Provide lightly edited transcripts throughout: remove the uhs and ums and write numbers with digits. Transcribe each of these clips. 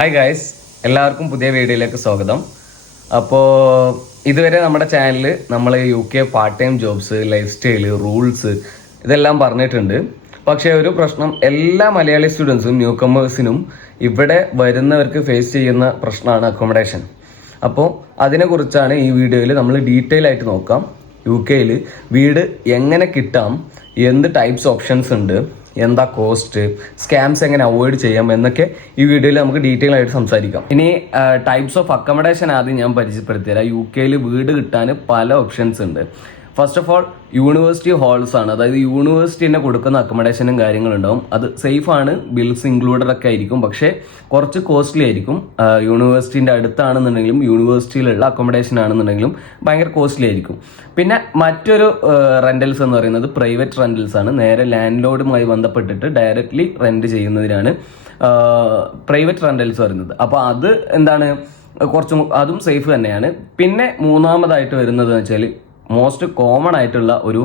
Hi guys, എല്ലാവർക്കും പുതിയ വീഡിയോയിലേക്ക് സ്വാഗതം. അപ്പോൾ ഇതുവരെ നമ്മുടെ ചാനലിൽ നമ്മൾ UK part time jobs, life style, rules ഇതെല്ലാം പറഞ്ഞിട്ടുണ്ട്. പക്ഷേ ഒരു പ്രശ്നം എല്ലാ മലയാളി സ്റ്റുഡൻസും ന്യൂ കമേഴ്സിനും ഇവിടെ വരുന്നവർക്ക് ഫേസ് ചെയ്യുന്ന പ്രശ്നമാണ് അക്കോമഡേഷൻ. അപ്പോൾ അതിനെക്കുറിച്ചാണ് ഈ വീഡിയോയിൽ നമ്മൾ ഡീറ്റെയിൽ ആയിട്ട് നോക്കാം. UK വീട് എങ്ങനെ കിട്ടാം, എന്ത് ടൈപ്സ് ഓപ്ഷൻസ് ഉണ്ട്, എന്താ കോസ്റ്റ്, സ്കാംസ് എങ്ങനെ അവോയ്ഡ് ചെയ്യാം എന്നൊക്കെ ഈ വീഡിയോയിൽ നമുക്ക് ഡീറ്റെയിൽ ആയിട്ട് സംസാരിക്കാം. ഇനി ടൈപ്സ് ഓഫ് അക്കോമഡേഷൻ ആദ്യം ഞാൻ പരിചയപ്പെടുത്തിത്തരാം. UK വീട് കിട്ടാൻ പല ഓപ്ഷൻസ് ഉണ്ട്. First of all university halls ആണ്. അതായത് യൂണിവേഴ്സിറ്റി തന്നെ കൊടുക്കുന്ന അക്കോമഡേഷനും കാര്യങ്ങളുണ്ടാവും. അത് സേഫ് ആണ്, ബിൽസ് ഇൻക്ലൂഡഡ് ഒക്കെ ആയിരിക്കും, പക്ഷേ കുറച്ച് കോസ്റ്റ്ലി ആയിരിക്കും. യൂണിവേഴ്സിറ്റിൻ്റെ അടുത്താണെന്നുണ്ടെങ്കിലും യൂണിവേഴ്സിറ്റിയിലുള്ള അക്കോമഡേഷൻ ആണെന്നുണ്ടെങ്കിലും ഭയങ്കര കോസ്റ്റ്ലി ആയിരിക്കും. പിന്നെ മറ്റൊരു റെന്റൽസ് എന്ന് പറയുന്നത് പ്രൈവറ്റ് റെന്റൽസ് ആണ്. നേരെ ലാൻഡ് ലോഡുമായി ബന്ധപ്പെട്ടിട്ട് ഡയറക്റ്റ്ലി റെന്റ് ചെയ്യുന്നതിനാണ് പ്രൈവറ്റ് റെന്റൽസ് വരുന്നത്. അപ്പോൾ അത് എന്താണ്, കുറച്ചും അതും സേഫ് തന്നെയാണ്. പിന്നെ മൂന്നാമതായിട്ട് വരുന്നത് എന്ന് വെച്ചാൽ മോസ്റ്റ് കോമൺ ആയിട്ടുള്ള ഒരു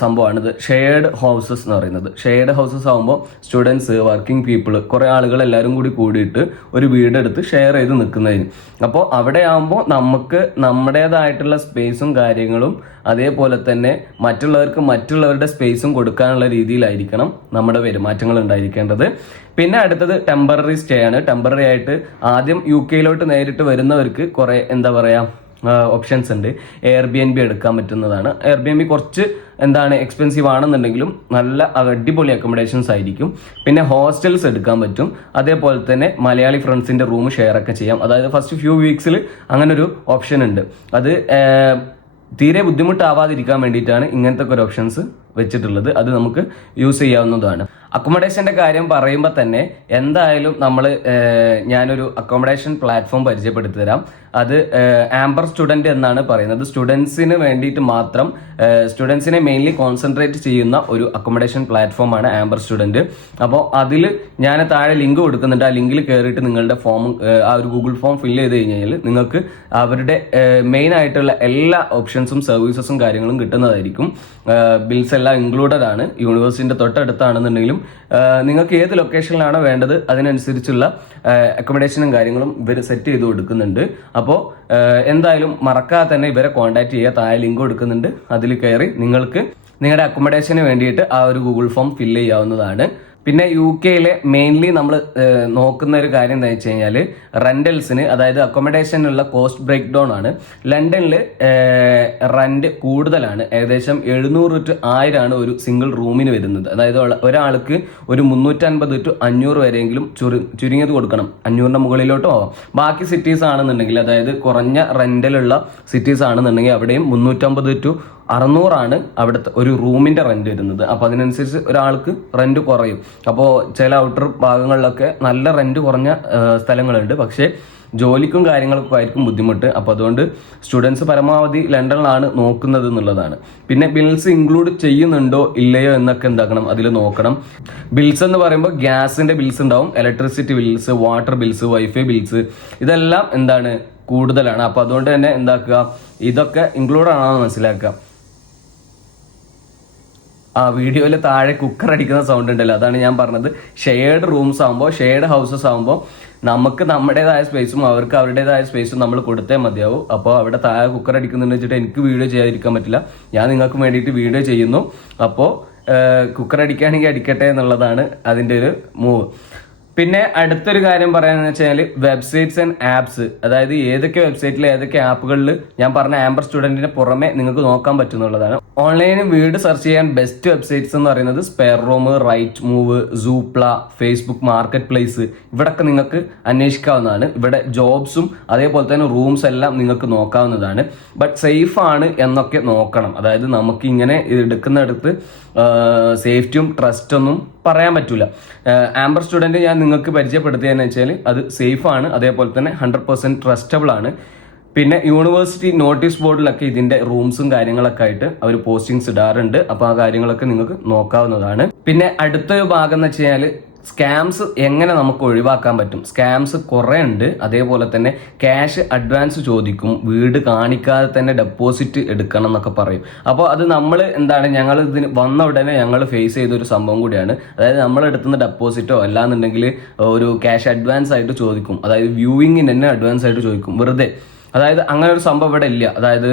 സംഭവമാണിത്, ഷെയർഡ് ഹൗസസ് എന്ന് പറയുന്നത്. ഷെയർഡ് ഹൗസസ് ആകുമ്പോൾ സ്റ്റുഡൻസ്, വർക്കിംഗ് പീപ്പിൾ, കുറേ ആളുകൾ എല്ലാവരും കൂടിയിട്ട് ഒരു വീടെടുത്ത് ഷെയർ ചെയ്ത് നിൽക്കുന്നതിന്. അപ്പോൾ അവിടെ ആകുമ്പോൾ നമുക്ക് നമ്മുടേതായിട്ടുള്ള സ്പേസും കാര്യങ്ങളും അതേപോലെ തന്നെ മറ്റുള്ളവരുടെ സ്പേസും കൊടുക്കാനുള്ള രീതിയിലായിരിക്കണം നമ്മുടെ പെരുമാറ്റങ്ങൾ ഉണ്ടായിരിക്കേണ്ടത്. പിന്നെ അടുത്തത് ടെമ്പററി സ്റ്റേ ആണ്. ടെമ്പററി ആയിട്ട് ആദ്യം UK നേരിട്ട് വരുന്നവർക്ക് കുറേ എന്താ പറയുക ഓപ്ഷൻസ് ഉണ്ട്. Airbnb എടുക്കാൻ പറ്റുന്നതാണ്. Airbnb കുറച്ച് എക്സ്പെൻസീവ് ആണെന്നുണ്ടെങ്കിലും നല്ല അടിപൊളി അക്കോമഡേഷൻസ് ആയിരിക്കും. പിന്നെ ഹോസ്റ്റൽസ് എടുക്കാൻ പറ്റും. അതേപോലെ തന്നെ മലയാളി ഫ്രണ്ട്സിന്റെ റൂം ഷെയർ ഒക്കെ ചെയ്യാം. അതായത് ഫസ്റ്റ് ഫ്യൂ വീക്സിൽ അങ്ങനെ ഒരു ഓപ്ഷൻ ഉണ്ട്. അത് തീരെ ബുദ്ധിമുട്ടാവാതിരിക്കാൻ വേണ്ടിയിട്ടാണ് ഇങ്ങനത്തെ ഒരു ഓപ്ഷൻസ് വെച്ചിട്ടുള്ളത്. അത് നമുക്ക് യൂസ് ചെയ്യാവുന്നതാണ്. അക്കോമഡേഷന്റെ കാര്യം പറയുമ്പോൾ തന്നെ എന്തായാലും ഞാനൊരു അക്കോമഡേഷൻ പ്ലാറ്റ്ഫോം പരിചയപ്പെടുത്തി തരാം. അത് ആംബർ സ്റ്റുഡന്റ് എന്നാണ് പറയുന്നത്. സ്റ്റുഡൻസിന് വേണ്ടിയിട്ട് മാത്രം, സ്റ്റുഡൻസിനെ മെയിൻലി കോൺസെൻട്രേറ്റ് ചെയ്യുന്ന ഒരു അക്കോമഡേഷൻ പ്ലാറ്റ്ഫോമാണ് ആംബർ സ്റ്റുഡന്റ്. അപ്പോൾ അതിൽ ഞാൻ താഴെ ലിങ്ക് കൊടുക്കുന്നുണ്ട്. ആ ലിങ്കിൽ കയറിയിട്ട് നിങ്ങളുടെ ഫോം, ആ ഒരു ഗൂഗിൾ ഫോം ഫില്ല് ചെയ്ത് കഴിഞ്ഞാൽ നിങ്ങൾക്ക് അവരുടെ മെയിൻ ആയിട്ടുള്ള എല്ലാ ഓപ്ഷൻസും സർവീസസും കാര്യങ്ങളും കിട്ടുന്നതായിരിക്കും. ബിൽസ് എല്ലാം ഇൻക്ലൂഡഡ് ആണ്. യൂണിവേഴ്സിറ്റിന്റെ തൊട്ടടുത്താണെന്നുണ്ടെങ്കിലും നിങ്ങൾക്ക് ഏത് ലൊക്കേഷനിലാണോ വേണ്ടത് അതിനനുസരിച്ചുള്ള അക്കോമഡേഷനും കാര്യങ്ങളും ഇവർ സെറ്റ് ചെയ്ത് കൊടുക്കുന്നുണ്ട്. അപ്പോൾ എന്തായാലും മറക്കാതെ തന്നെ ഇവരെ കോൺടാക്ട് ചെയ്യുക. താഴെ ലിങ്ക് കൊടുക്കുന്നുണ്ട്. അതിൽ കയറി നിങ്ങൾക്ക് നിങ്ങളുടെ അക്കോമഡേഷന് വേണ്ടിയിട്ട് ആ ഒരു ഗൂഗിൾ ഫോം ഫില്ല് ചെയ്യാവുന്നതാണ്. പിന്നെ UK മെയിൻലി നമ്മൾ നോക്കുന്ന ഒരു കാര്യം എന്താ വെച്ച് കഴിഞ്ഞാൽ റെന്റൽസിന്, അതായത് അക്കോമഡേഷനുള്ള കോസ്റ്റ് ബ്രേക്ക് ഡൗൺ ആണ്. ലണ്ടനിൽ റെന്റ് കൂടുതലാണ്. ഏകദേശം 700 to 1000 ആണ് ഒരു സിംഗിൾ റൂമിന് വരുന്നത്. അതായത് ഒരാൾക്ക് ഒരു 350 to 500 വരെയെങ്കിലും ചുരുങ്ങിയത് കൊടുക്കണം. 500ന്റെ മുകളിലോട്ടോ ആവാം. ബാക്കി സിറ്റീസ് ആണെന്നുണ്ടെങ്കിൽ, അതായത് കുറഞ്ഞ റെന്റലുള്ള സിറ്റീസ് ആണെന്നുണ്ടെങ്കിൽ അവിടെയും 350 to 600 ആണ് അവിടുത്തെ ഒരു റൂമിന്റെ റെന്റ് വരുന്നത്. അപ്പൊ അതിനനുസരിച്ച് ഒരാൾക്ക് റെന്റ് കുറയും. അപ്പോൾ ചില ഔട്ടർ ഭാഗങ്ങളിലൊക്കെ നല്ല റെന്റ് കുറഞ്ഞ സ്ഥലങ്ങളുണ്ട്, പക്ഷേ ജോലിക്കും കാര്യങ്ങൾക്കും ആയിരിക്കും ബുദ്ധിമുട്ട്. അപ്പോൾ അതുകൊണ്ട് സ്റ്റുഡൻസ് പരമാവധി ലണ്ടനിലാണ് നോക്കുന്നത് എന്നുള്ളതാണ്. പിന്നെ ബിൽസ് ഇൻക്ലൂഡ് ചെയ്യുന്നുണ്ടോ ഇല്ലയോ എന്നൊക്കെ അതിൽ നോക്കണം. ബിൽസ് എന്ന് പറയുമ്പോൾ ഗ്യാസിന്റെ ബിൽസ് ഉണ്ടാവും, electricity bills, water bills, wifi bills, ഇതെല്ലാം കൂടുതലാണ്. അപ്പോൾ അതുകൊണ്ട് തന്നെ ഇതൊക്കെ ഇൻക്ലൂഡ് ആണെന്ന് മനസ്സിലാക്കുക. ആ വീഡിയോയിൽ താഴെ കുക്കർ അടിക്കുന്ന സൗണ്ട് ഉണ്ടല്ലോ, അതാണ് ഞാൻ പറഞ്ഞത്. ഷെയർഡ് റൂംസ് ആകുമ്പോൾ, ഷെയർഡ് ഹൗസസ് ആകുമ്പോൾ നമുക്ക് നമ്മുടേതായ സ്പേസും അവർക്ക് അവരുടേതായ സ്പേസും നമ്മൾ കൊടുത്തേ മതിയാവും. അപ്പോൾ അവിടെ താഴെ കുക്കർ അടിക്കുന്നുണ്ട് വെച്ചിട്ട് എനിക്ക് വീഡിയോ ചെയ്യാതിരിക്കാൻ പറ്റില്ല. ഞാൻ നിങ്ങൾക്ക് വേണ്ടിയിട്ട് വീഡിയോ ചെയ്യുന്നു. അപ്പോൾ കുക്കർ അടിക്കുകയാണെങ്കിൽ അടിക്കട്ടെ എന്നുള്ളതാണ് അതിൻ്റെ ഒരു മൂവ്. പിന്നെ അടുത്തൊരു കാര്യം പറയാന്ന് വെച്ചാൽ വെബ്സൈറ്റ്സ് ആൻഡ് ആപ്സ്. അതായത് ഏതൊക്കെ വെബ്സൈറ്റിൽ ഏതൊക്കെ ആപ്പുകളിൽ ഞാൻ പറഞ്ഞ ആംബർ സ്റ്റുഡന്റിന് പുറമെ നിങ്ങൾക്ക് നോക്കാൻ പറ്റുന്നുള്ളതാണ്. ഓൺലൈനിൽ വീട് സെർച്ച് ചെയ്യാൻ ബെസ്റ്റ് വെബ്സൈറ്റ്സ് എന്ന് പറയുന്നത് SpareRoom, Rightmove, Zoopla, Facebook Marketplace, ഇവിടൊക്കെ നിങ്ങൾക്ക് അന്വേഷിക്കാവുന്നതാണ്. ഇവിടെ ജോബ്സും അതേപോലെ തന്നെ റൂംസ് എല്ലാം നിങ്ങൾക്ക് നോക്കാവുന്നതാണ്. ബട്ട് സേഫ് ആണ് എന്നൊക്കെ നോക്കണം. അതായത് നമുക്ക് ഇങ്ങനെ എടുക്കുന്നിടത്ത് സേഫ്റ്റിയും ട്രസ്റ്റൊന്നും പറയാൻ പറ്റൂല. ആംബർ സ്റ്റുഡന്റ് ഞാൻ നിങ്ങൾക്ക് പരിചയപ്പെടുത്തിയെന്ന് വെച്ചാൽ അത് സേഫ് ആണ്, അതേപോലെ തന്നെ 100% ട്രസ്റ്റബിൾ ആണ്. പിന്നെ യൂണിവേഴ്സിറ്റി നോട്ടീസ് ബോർഡിലൊക്കെ ഇതിന്റെ റൂംസും കാര്യങ്ങളൊക്കെ ആയിട്ട് അവർ പോസ്റ്റിങ്സ് ഇടാറുണ്ട്. അപ്പോൾ ആ കാര്യങ്ങളൊക്കെ നിങ്ങൾക്ക് നോക്കാവുന്നതാണ്. പിന്നെ അടുത്തൊരു ഭാഗം എന്ന് വെച്ച് കഴിഞ്ഞാൽ സ്കാംസ് എങ്ങനെ നമുക്ക് ഒഴിവാക്കാൻ പറ്റും? സ്കാംസ് കുറേ ഉണ്ട്. അതേപോലെ തന്നെ ക്യാഷ് അഡ്വാൻസ് ചോദിക്കും, വീട് കാണിക്കാതെ തന്നെ ഡെപ്പോസിറ്റ് എടുക്കണം എന്നൊക്കെ പറയും. അപ്പോൾ അത് നമ്മൾ ഞങ്ങൾ ഇതിന് വന്ന ഉടനെ ഞങ്ങൾ ഫേസ് ചെയ്ത ഒരു സംഭവം കൂടിയാണ്. അതായത് നമ്മളെടുത്തുന്ന ഡെപ്പോസിറ്റോ അല്ലാന്നുണ്ടെങ്കിൽ ഒരു ക്യാഷ് അഡ്വാൻസ് ആയിട്ട് ചോദിക്കും. അതായത് വ്യൂവിങ്ങിന് തന്നെ അഡ്വാൻസ് ആയിട്ട് ചോദിക്കും വെറുതെ. അതായത് അങ്ങനെ ഒരു സംഭവം ഇവിടെ ഇല്ല. അതായത്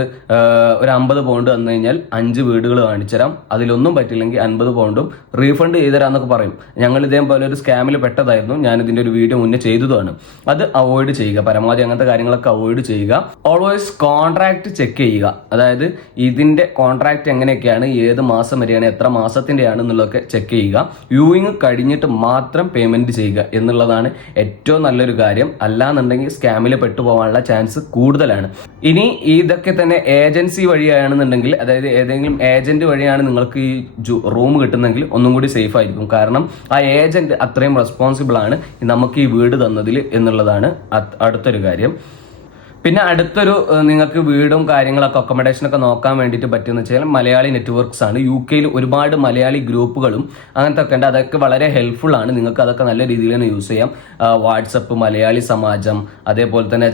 ഒരു 50 പൗണ്ട് വന്നു കഴിഞ്ഞാൽ 5 വീടുകൾ കാണിച്ചുതരാം, അതിലൊന്നും പറ്റില്ലെങ്കിൽ 50 പൗണ്ടും റീഫണ്ട് ചെയ്തുതരാന്നൊക്കെ പറയും. ഞങ്ങൾ ഇതേപോലെ ഒരു സ്കാമിൽ പെട്ടതായിരുന്നു. ഞാൻ ഇതിന്റെ ഒരു വീഡിയോ മുന്നേ ചെയ്തതാണ്. അത് അവോയ്ഡ് ചെയ്യുക, പരമാവധി അങ്ങനത്തെ കാര്യങ്ങളൊക്കെ അവോയ്ഡ് ചെയ്യുക. ഓൾവേസ് കോൺട്രാക്ട് ചെക്ക് ചെയ്യുക. അതായത് ഇതിന്റെ കോൺട്രാക്ട് എങ്ങനെയൊക്കെയാണ്, ഏത് മാസം വരെയാണ്, എത്ര മാസത്തിന്റെയാണ് എന്നുള്ളതൊക്കെ ചെക്ക് ചെയ്യുക. വ്യൂയിങ് കഴിഞ്ഞിട്ട് മാത്രം പേയ്മെന്റ് ചെയ്യുക എന്നുള്ളതാണ് ഏറ്റവും നല്ലൊരു കാര്യം. അല്ലാന്നുണ്ടെങ്കിൽ സ്കാമിൽ പെട്ടുപോകാനുള്ള ചാൻസ് കൂടുതലാണ്. ഇനി ഇതൊക്കെ തന്നെ ഏജൻസി വഴിയാണെന്നുണ്ടെങ്കിൽ, അതായത് ഏതെങ്കിലും ഏജന്റ് വഴിയാണ് നിങ്ങൾക്ക് ഈ റൂം കിട്ടുന്നെങ്കിൽ ഒന്നും കൂടി സേഫ് ആയിരിക്കും. കാരണം ആ ഏജന്റ് അത്രയും റെസ്പോൺസിബിൾ ആണ് നമുക്ക് ഈ വീട് തന്നതിൽ എന്നുള്ളതാണ് അടുത്തൊരു കാര്യം. പിന്നെ അടുത്തൊരു നിങ്ങൾക്ക് വീടും കാര്യങ്ങളൊക്കെ അക്കോമഡേഷനൊക്കെ നോക്കാൻ വേണ്ടിയിട്ട് പറ്റുമെന്ന് വെച്ചാൽ മലയാളി നെറ്റ്വർക്ക്സ് ആണ്. UK ഒരുപാട് മലയാളി ഗ്രൂപ്പുകളും അങ്ങനത്തെ ഒക്കെ ഉണ്ട്. അതൊക്കെ വളരെ ഹെൽപ്ഫുൾ ആണ്. നിങ്ങൾക്ക് അതൊക്കെ നല്ല രീതിയിൽ തന്നെ യൂസ് ചെയ്യാം. വാട്സപ്പ്, മലയാളി സമാജം, അതേപോലെ തന്നെ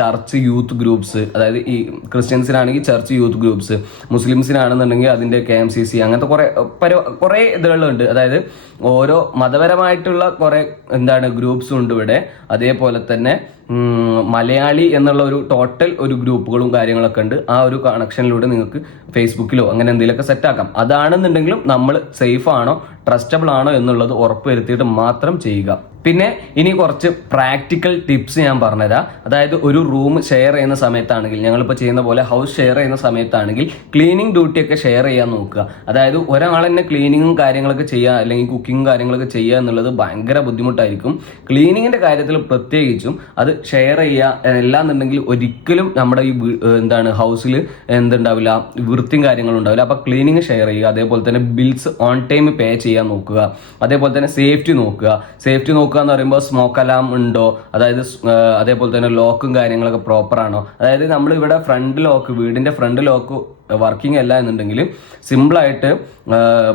ചർച്ച് യൂത്ത് ഗ്രൂപ്പ്സ്, അതായത് ഈ ക്രിസ്ത്യൻസിനാണെങ്കിൽ ചർച്ച് യൂത്ത് ഗ്രൂപ്പ്സ്, മുസ്ലിംസിനാണെന്നുണ്ടെങ്കിൽ അതിൻ്റെ KMCC, അങ്ങനത്തെ കുറേ ഇതുകളുണ്ട്. അതായത് ഓരോ മതപരമായിട്ടുള്ള കുറേ ഗ്രൂപ്പ്സും ഉണ്ട് ഇവിടെ. അതേപോലെ തന്നെ മലയാളി എന്നുള്ള ഒരു ടോട്ടൽ ഒരു ഗ്രൂപ്പുകളും കാര്യങ്ങളൊക്കെ ഉണ്ട്. ആ ഒരു കണക്ഷനിലൂടെ നിങ്ങൾക്ക് ഫേസ്ബുക്കിലോ അങ്ങനെ എന്തെങ്കിലുമൊക്കെ സെറ്റ് ആക്കാം. അതാണെന്നുണ്ടെങ്കിലും നമ്മൾ സേഫ് ആണോ ട്രസ്റ്റബിൾ ആണോ എന്നുള്ളത് ഉറപ്പുവരുത്തിയിട്ട് മാത്രം ചെയ്യുക. പിന്നെ ഇനി കുറച്ച് പ്രാക്ടിക്കൽ ടിപ്സ് ഞാൻ പറഞ്ഞുതരാം. അതായത് ഒരു റൂം ഷെയർ ചെയ്യുന്ന സമയത്താണെങ്കിൽ, ഞങ്ങളിപ്പോൾ ചെയ്യുന്ന പോലെ ഹൗസ് ഷെയർ ചെയ്യുന്ന സമയത്താണെങ്കിൽ ക്ലീനിങ് ഡ്യൂട്ടിയൊക്കെ ഷെയർ ചെയ്യാൻ നോക്കുക. അതായത് ഒരാൾ തന്നെ ക്ലീനിങ്ങും കാര്യങ്ങളൊക്കെ ചെയ്യുക അല്ലെങ്കിൽ കുക്കിങ്ങും കാര്യങ്ങളൊക്കെ ചെയ്യുക എന്നുള്ളത് ഭയങ്കര ബുദ്ധിമുട്ടായിരിക്കും. ക്ലീനിങ്ങിന്റെ കാര്യത്തിൽ പ്രത്യേകിച്ചും അത് ഷെയർ ചെയ്യുക. അല്ലാന്നുണ്ടെങ്കിൽ ഒരിക്കലും നമ്മുടെ ഈ ഹൗസിൽ എന്തുണ്ടാവില്ല, വൃത്തിയും കാര്യങ്ങളും ഉണ്ടാവില്ല. അപ്പോൾ ക്ലീനിങ് ഷെയർ ചെയ്യുക. അതേപോലെ തന്നെ ബിൽസ് ഓൺ ടൈം പേ ചെയ്യാൻ നോക്കുക. അതേപോലെ തന്നെ സേഫ്റ്റി നോക്കുക എന്ന് പറയുമ്പോൾ സ്മോക്ക് അലാം ഉണ്ടോ, അതായത് അതേപോലെ തന്നെ ലോക്കും കാര്യങ്ങളൊക്കെ പ്രോപ്പർ ആണോ. അതായത് നമ്മൾ ഇവിടെ വീടിന്റെ ഫ്രണ്ട് ലോക്ക് വർക്കിംഗ് അല്ല എന്നുണ്ടെങ്കിൽ സിമ്പിളായിട്ട്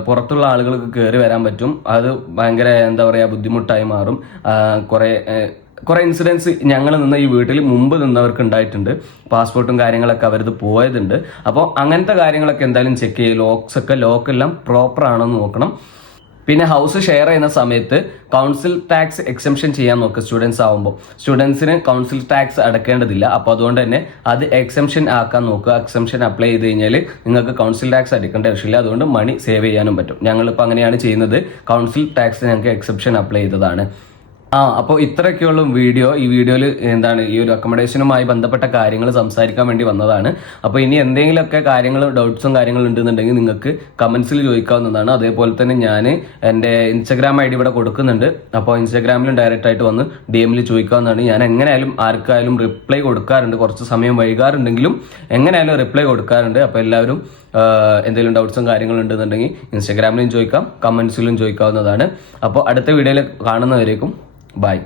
പുറത്തുള്ള ആളുകൾക്ക് കയറി വരാൻ പറ്റും. അത് ഭയങ്കര ബുദ്ധിമുട്ടായി മാറും. കുറെ ഇൻസിഡൻസ് ഞങ്ങൾ നിന്ന ഈ വീട്ടിൽ മുമ്പ് നിന്നവർക്ക് ഉണ്ടായിട്ടുണ്ട്. പാസ്പോർട്ടും കാര്യങ്ങളൊക്കെ അവരത് പോയതുണ്ട്. അപ്പോൾ അങ്ങനത്തെ കാര്യങ്ങളൊക്കെ എന്തായാലും ചെക്ക് ചെയ്യുക. ലോക്കെല്ലാം പ്രോപ്പർ ആണോ എന്ന് നോക്കണം. പിന്നെ ഹൗസ് ഷെയർ ചെയ്യുന്ന സമയത്ത് കൗൺസിൽ ടാക്സ് എക്സംഷൻ ചെയ്യാൻ നോക്കുക. സ്റ്റുഡൻസിന് കൗൺസിൽ ടാക്സ് അടക്കേണ്ടതില്ല. അപ്പോൾ അതുകൊണ്ട് തന്നെ അത് എക്സംഷൻ ആക്കാൻ നോക്കുക. എക്സംഷൻ അപ്ലൈ ചെയ്ത് കഴിഞ്ഞാൽ നിങ്ങൾക്ക് കൗൺസിൽ ടാക്സ് അടക്കേണ്ട ആവശ്യമില്ല. അതുകൊണ്ട് മണി സേവ് ചെയ്യാനും പറ്റും. ഞങ്ങളിപ്പോൾ അങ്ങനെയാണ് ചെയ്യുന്നത്. കൗൺസിൽ ടാക്സ് ഞങ്ങൾക്ക് എക്സംഷൻ അപ്ലൈ ചെയ്തതാണ്. അപ്പോൾ ഇത്രയൊക്കെയുള്ള വീഡിയോ. ഈ വീഡിയോയിൽ ഈ ഒരു അക്കോമഡേഷനുമായി ബന്ധപ്പെട്ട കാര്യങ്ങൾ സംസാരിക്കാൻ വേണ്ടി വന്നതാണ്. അപ്പോൾ ഇനി എന്തെങ്കിലുമൊക്കെ ഡൗട്ട്സും കാര്യങ്ങളും ഉണ്ടെന്നുണ്ടെങ്കിൽ നിങ്ങൾക്ക് കമന്റ്സിൽ ചോദിക്കാവുന്നതാണ്. അതേപോലെ തന്നെ ഞാൻ എൻ്റെ Instagram ID ഇവിടെ കൊടുക്കുന്നുണ്ട്. അപ്പോൾ ഇൻസ്റ്റാഗ്രാമിലും ഡയറക്റ്റ് ആയിട്ട് വന്ന് DM ചോദിക്കാവുന്നതാണ്. ഞാൻ എങ്ങനെയായാലും ആർക്കായാലും റിപ്ലൈ കൊടുക്കാറുണ്ട്. കുറച്ച് സമയം വൈകാറുണ്ടെങ്കിലും എങ്ങനെയായാലും റിപ്ലൈ കൊടുക്കാറുണ്ട്. അപ്പോൾ എല്ലാവരും എന്തെങ്കിലും ഡൗട്ട്സും കാര്യങ്ങളും ഉണ്ടെന്നുണ്ടെങ്കിൽ Instagramലും ചോദിക്കാം, കമന്റ്സിലും ചോദിക്കാവുന്നതാണ്. അപ്പോൾ അടുത്ത വീഡിയോയിൽ കാണുന്നവരേക്കും ബൈ.